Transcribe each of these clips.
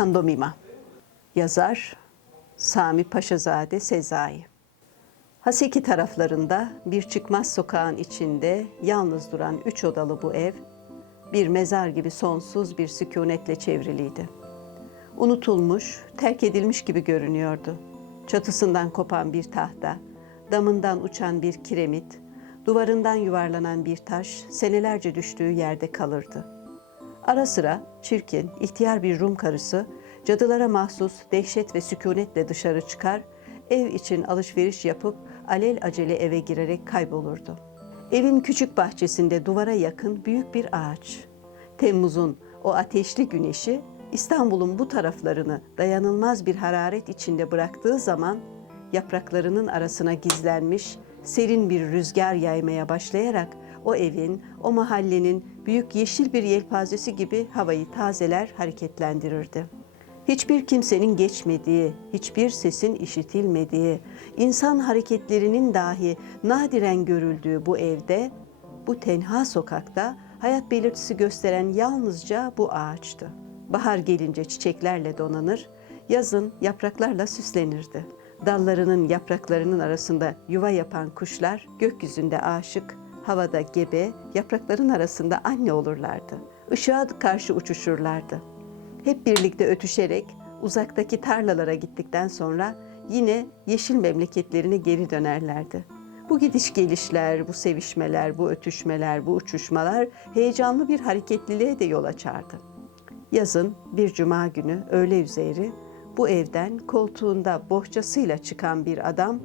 Pandomima Yazar Sami Paşazade Sezai Haseki taraflarında bir çıkmaz sokağın içinde yalnız duran üç odalı bu ev, bir mezar gibi sonsuz bir sükunetle çevriliydi. Unutulmuş, terk edilmiş gibi görünüyordu. Çatısından kopan bir tahta, damından uçan bir kiremit, duvarından yuvarlanan bir taş senelerce düştüğü yerde kalırdı. Ara sıra çirkin, ihtiyar bir Rum karısı cadılara mahsus dehşet ve sükunetle dışarı çıkar, ev için alışveriş yapıp alel acele eve girerek kaybolurdu. Evin küçük bahçesinde duvara yakın büyük bir ağaç. Temmuz'un o ateşli güneşi İstanbul'un bu taraflarını dayanılmaz bir hararet içinde bıraktığı zaman yapraklarının arasına gizlenmiş serin bir rüzgar yaymaya başlayarak o evin, o mahallenin büyük yeşil bir yelpazesi gibi havayı tazeler, hareketlendirirdi. Hiçbir kimsenin geçmediği, hiçbir sesin işitilmediği, insan hareketlerinin dahi nadiren görüldüğü bu evde, bu tenha sokakta hayat belirtisi gösteren yalnızca bu ağaçtı. Bahar gelince çiçeklerle donanır, yazın yapraklarla süslenirdi. Dallarının yapraklarının arasında yuva yapan kuşlar gökyüzünde aşık, havada gebe, yaprakların arasında anne olurlardı. Işığa karşı uçuşurlardı. Hep birlikte ötüşerek uzaktaki tarlalara gittikten sonra yine yeşil memleketlerine geri dönerlerdi. Bu gidiş gelişler, bu sevişmeler, bu ötüşmeler, bu uçuşmalar heyecanlı bir hareketliliğe de yol açardı. Yazın bir cuma günü öğle üzeri bu evden koltuğunda bohçasıyla çıkan bir adam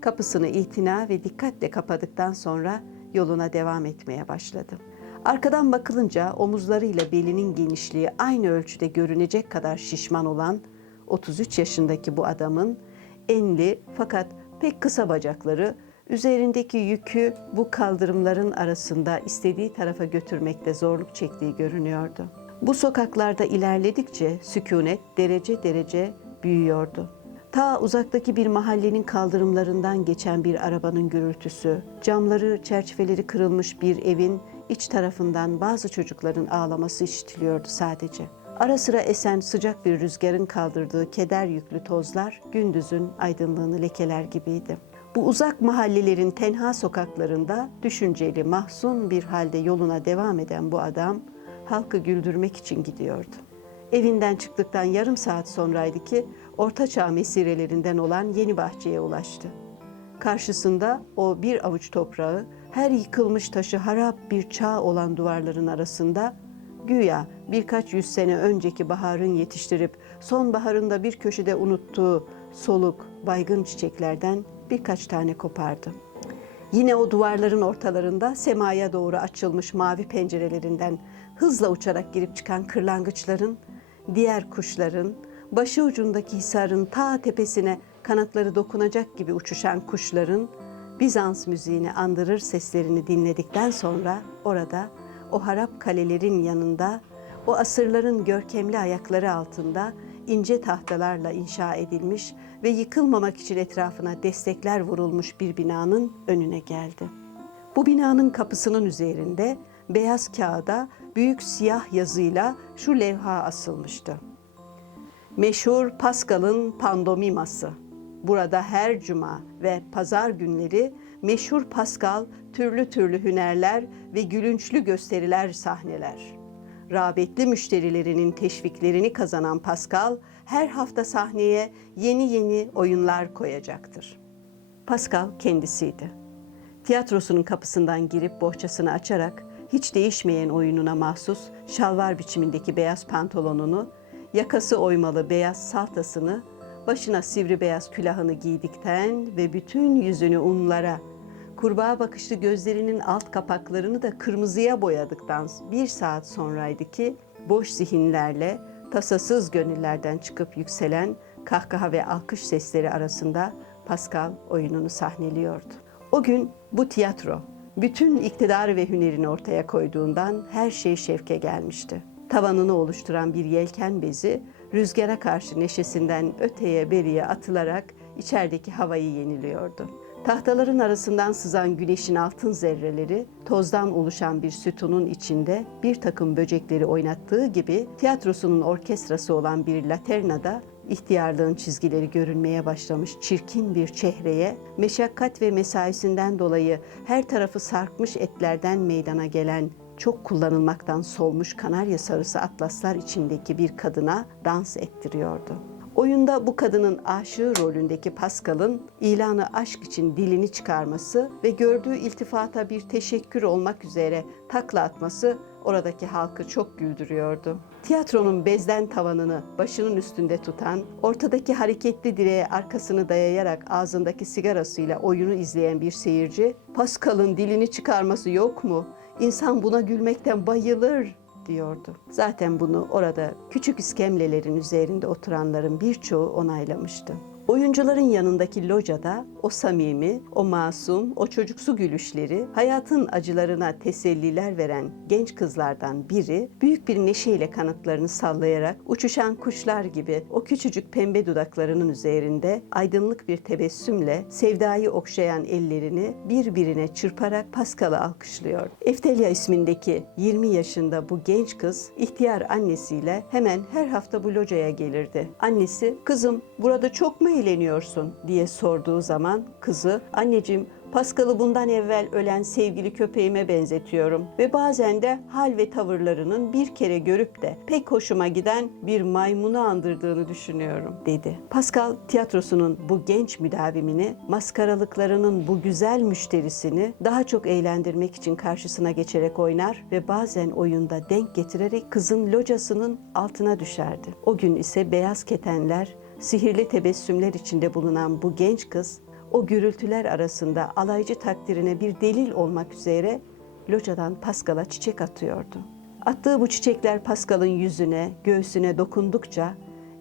kapısını itina ve dikkatle kapadıktan sonra yoluna devam etmeye başladı. Arkadan bakılınca omuzlarıyla belinin genişliği aynı ölçüde görünecek kadar şişman olan 33 yaşındaki bu adamın enli fakat pek kısa bacakları üzerindeki yükü bu kaldırımların arasında istediği tarafa götürmekte zorluk çektiği görünüyordu. Bu sokaklarda ilerledikçe sükunet derece derece büyüyordu. Ta uzaktaki bir mahallenin kaldırımlarından geçen bir arabanın gürültüsü, camları, çerçeveleri kırılmış bir evin iç tarafından bazı çocukların ağlaması işitiliyordu sadece. Ara sıra esen sıcak bir rüzgarın kaldırdığı keder yüklü tozlar gündüzün aydınlığını lekeler gibiydi. Bu uzak mahallelerin tenha sokaklarında düşünceli, mahzun bir halde yoluna devam eden bu adam halkı güldürmek için gidiyordu. Evinden çıktıktan yarım saat sonraydı ki Ortaçağ mesirelerinden olan Yeni Bahçe'ye ulaştı. Karşısında o bir avuç toprağı, her yıkılmış taşı harap bir çağ olan duvarların arasında güya birkaç yüz sene önceki baharın yetiştirip sonbaharında bir köşede unuttuğu soluk, baygın çiçeklerden birkaç tane kopardı. Yine o duvarların ortalarında semaya doğru açılmış mavi pencerelerinden hızla uçarak girip çıkan kırlangıçların, diğer kuşların, başı ucundaki hisarın ta tepesine kanatları dokunacak gibi uçuşan kuşların Bizans müziğini andırır seslerini dinledikten sonra orada o harap kalelerin yanında o asırların görkemli ayakları altında ince tahtalarla inşa edilmiş ve yıkılmamak için etrafına destekler vurulmuş bir binanın önüne geldi. Bu binanın kapısının üzerinde beyaz kağıda büyük siyah yazıyla şu levha asılmıştı. Meşhur Pascal'ın pandomiması. Burada her cuma ve pazar günleri meşhur Pascal türlü türlü hünerler ve gülünçlü gösteriler sahneler. Rağbetli müşterilerinin teşviklerini kazanan Pascal her hafta sahneye yeni yeni oyunlar koyacaktır. Pascal kendisiydi. Tiyatrosunun kapısından girip bohçasını açarak hiç değişmeyen oyununa mahsus şalvar biçimindeki beyaz pantolonunu, yakası oymalı beyaz saltasını, başına sivri beyaz külahını giydikten ve bütün yüzünü unlara, kurbağa bakışlı gözlerinin alt kapaklarını da kırmızıya boyadıktan bir saat sonraydı ki boş zihinlerle tasasız gönüllerden çıkıp yükselen kahkaha ve alkış sesleri arasında Pascal oyununu sahneliyordu. O gün bu tiyatro bütün iktidar ve hünerini ortaya koyduğundan her şey şevke gelmişti. Tavanını oluşturan bir yelken bezi rüzgara karşı neşesinden öteye beriye atılarak içerideki havayı yeniliyordu. Tahtaların arasından sızan güneşin altın zerreleri, tozdan oluşan bir sütunun içinde bir takım böcekleri oynattığı gibi tiyatrosunun orkestrası olan bir laternada ihtiyarlığın çizgileri görünmeye başlamış çirkin bir çehreye, meşakkat ve mesaisinden dolayı her tarafı sarkmış etlerden meydana gelen çok kullanılmaktan solmuş kanarya sarısı atlaslar içindeki bir kadına dans ettiriyordu. Oyunda bu kadının aşığı rolündeki Pascal'ın ilanı aşk için dilini çıkarması ve gördüğü iltifata bir teşekkür olmak üzere takla atması oradaki halkı çok güldürüyordu. Tiyatronun bezden tavanını başının üstünde tutan, ortadaki hareketli direğe arkasını dayayarak ağzındaki sigarasıyla oyunu izleyen bir seyirci, Pascal'ın dilini çıkarması yok mu? İnsan buna gülmekten bayılır diyordu. Zaten bunu orada küçük iskemlelerin üzerinde oturanların birçoğu onaylamıştı. Oyuncuların yanındaki locada o samimi, o masum, o çocuksu gülüşleri, hayatın acılarına teselliler veren genç kızlardan biri büyük bir neşeyle kanatlarını sallayarak uçuşan kuşlar gibi o küçücük pembe dudaklarının üzerinde aydınlık bir tebessümle sevdayı okşayan ellerini birbirine çırparak Pascal'ı alkışlıyor. Eftelya ismindeki 20 yaşında bu genç kız ihtiyar annesiyle hemen her hafta bu locaya gelirdi. Annesi, kızım burada çok mu eğleniyorsun diye sorduğu zaman kızı, anneciğim Paskal'ı bundan evvel ölen sevgili köpeğime benzetiyorum ve bazen de hal ve tavırlarının bir kere görüp de pek hoşuma giden bir maymunu andırdığını düşünüyorum dedi. Pascal tiyatrosunun bu genç müdavimini, maskaralıklarının bu güzel müşterisini daha çok eğlendirmek için karşısına geçerek oynar ve bazen oyunda denk getirerek kızın locasının altına düşerdi. O gün ise beyaz ketenler, sihirli tebessümler içinde bulunan bu genç kız o gürültüler arasında alaycı takdirine bir delil olmak üzere locadan Pascal'a çiçek atıyordu. Attığı bu çiçekler Pascal'ın yüzüne, göğsüne dokundukça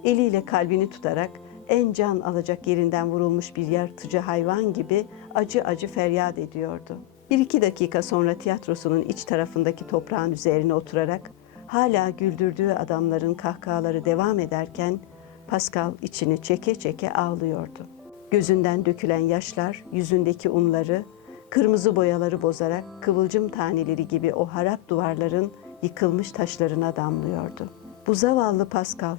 eliyle kalbini tutarak en can alacak yerinden vurulmuş bir yırtıcı hayvan gibi acı acı feryat ediyordu. Bir iki dakika sonra tiyatrosunun iç tarafındaki toprağın üzerine oturarak hala güldürdüğü adamların kahkahaları devam ederken Pascal içini çeke çeke ağlıyordu. Gözünden dökülen yaşlar yüzündeki unları, kırmızı boyaları bozarak kıvılcım taneleri gibi o harap duvarların yıkılmış taşlarına damlıyordu. Bu zavallı Pascal,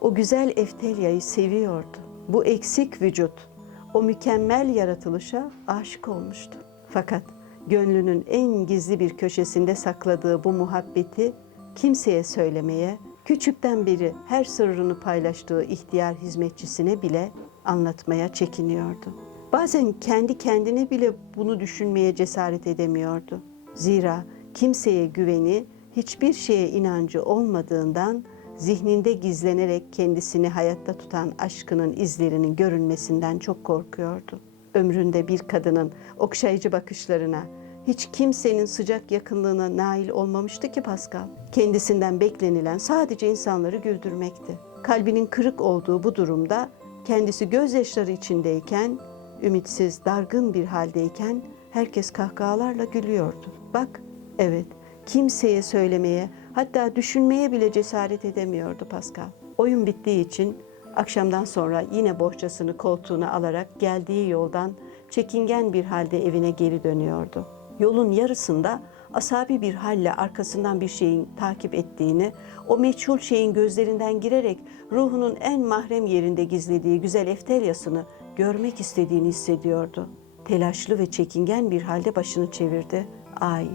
o güzel Eftelya'yı seviyordu. Bu eksik vücut, o mükemmel yaratılışa aşık olmuştu. Fakat gönlünün en gizli bir köşesinde sakladığı bu muhabbeti kimseye söylemeye, küçükten beri her sırrını paylaştığı ihtiyar hizmetçisine bile anlatmaya çekiniyordu. Bazen kendi kendine bile bunu düşünmeye cesaret edemiyordu. Zira kimseye güveni, hiçbir şeye inancı olmadığından zihninde gizlenerek kendisini hayatta tutan aşkının izlerinin görünmesinden çok korkuyordu. Ömründe bir kadının okşayıcı bakışlarına, hiç kimsenin sıcak yakınlığına nail olmamıştı ki Pascal. Kendisinden beklenilen sadece insanları güldürmekti. Kalbinin kırık olduğu bu durumda kendisi gözyaşları içindeyken, ümitsiz, dargın bir haldeyken herkes kahkahalarla gülüyordu. Bak, evet, kimseye söylemeye, hatta düşünmeye bile cesaret edemiyordu Pascal. Oyun bittiği için akşamdan sonra yine bohçasını koltuğuna alarak geldiği yoldan çekingen bir halde evine geri dönüyordu. Yolun yarısında asabi bir halle arkasından bir şeyin takip ettiğini, o meçhul şeyin gözlerinden girerek ruhunun en mahrem yerinde gizlediği güzel eftelyasını görmek istediğini hissediyordu. Telaşlı ve çekingen bir halde başını çevirdi. Ay,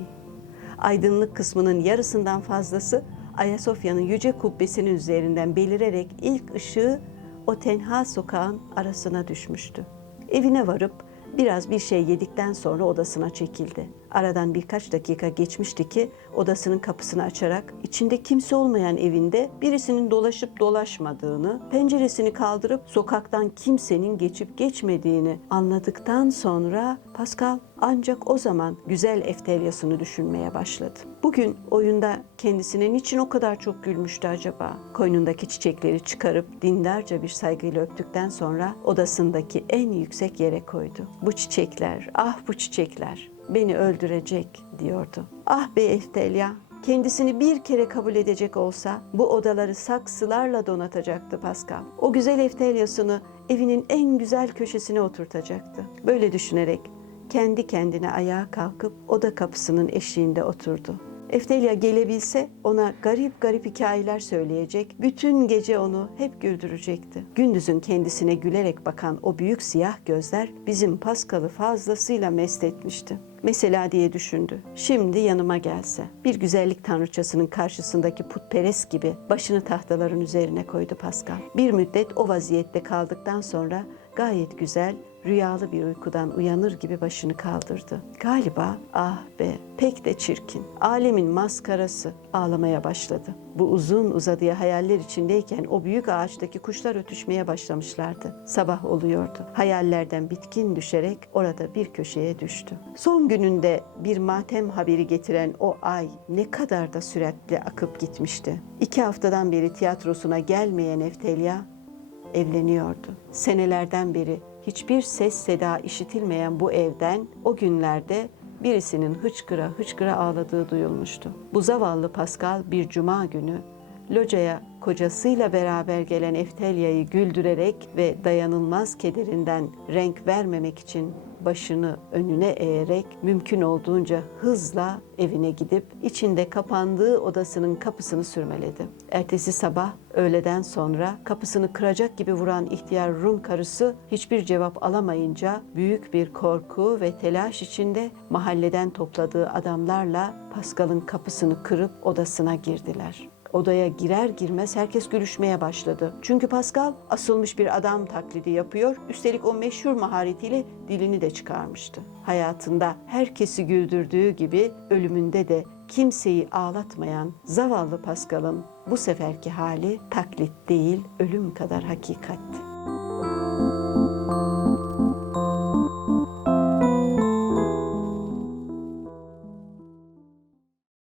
aydınlık kısmının yarısından fazlası Ayasofya'nın yüce kubbesinin üzerinden belirerek ilk ışığı o tenha sokağın arasına düşmüştü. Evine varıp biraz bir şey yedikten sonra odasına çekildi. Aradan birkaç dakika geçmişti ki odasının kapısını açarak içinde kimse olmayan evinde birisinin dolaşıp dolaşmadığını, penceresini kaldırıp sokaktan kimsenin geçip geçmediğini anladıktan sonra Pascal ancak o zaman güzel eftelyasını düşünmeye başladı. Bugün oyunda kendisine niçin o kadar çok gülmüştü acaba? Koynundaki çiçekleri çıkarıp dindarca bir saygıyla öptükten sonra odasındaki en yüksek yere koydu. Bu çiçekler, ah bu çiçekler beni öldürecek diyordu. Ah be Eftelya, kendisini bir kere kabul edecek olsa bu odaları saksılarla donatacaktı Pascal. O güzel Eftelyasını evinin en güzel köşesine oturtacaktı. Böyle düşünerek kendi kendine ayağa kalkıp oda kapısının eşiğinde oturdu. Eftelya gelebilse ona garip garip hikayeler söyleyecek, bütün gece onu hep güldürecekti. Gündüzün kendisine gülerek bakan o büyük siyah gözler bizim Paskal'ı fazlasıyla mest etmişti. Mesela diye düşündü. Şimdi yanıma gelse. Bir güzellik tanrıçasının karşısındaki putperest gibi başını tahtaların üzerine koydu Pascal. Bir müddet o vaziyette kaldıktan sonra gayet güzel, rüyalı bir uykudan uyanır gibi başını kaldırdı. Galiba ah be pek de çirkin. Alemin maskarası ağlamaya başladı. Bu uzun uzadıya hayaller içindeyken o büyük ağaçtaki kuşlar ötüşmeye başlamışlardı. Sabah oluyordu. Hayallerden bitkin düşerek orada bir köşeye düştü. Son gününde bir matem haberi getiren o ay ne kadar da süratle akıp gitmişti. İki haftadan beri tiyatrosuna gelmeyen Eftelya evleniyordu. Senelerden beri hiçbir ses seda işitilmeyen bu evden o günlerde birisinin hıçkıra hıçkıra ağladığı duyulmuştu. Bu zavallı Pascal bir cuma günü locaya kocasıyla beraber gelen Eftelya'yı güldürerek ve dayanılmaz kederinden renk vermemek için başını önüne eğerek mümkün olduğunca hızla evine gidip içinde kapandığı odasının kapısını sürmeledi. Ertesi sabah öğleden sonra kapısını kıracak gibi vuran ihtiyar Rum karısı hiçbir cevap alamayınca büyük bir korku ve telaş içinde mahalleden topladığı adamlarla Pascal'ın kapısını kırıp odasına girdiler. Odaya girer girmez herkes gülüşmeye başladı. Çünkü Pascal asılmış bir adam taklidi yapıyor. Üstelik o meşhur maharetiyle dilini de çıkarmıştı. Hayatında herkesi güldürdüğü gibi ölümünde de kimseyi ağlatmayan zavallı Pascal'ın bu seferki hali taklit değil ölüm kadar hakikatti.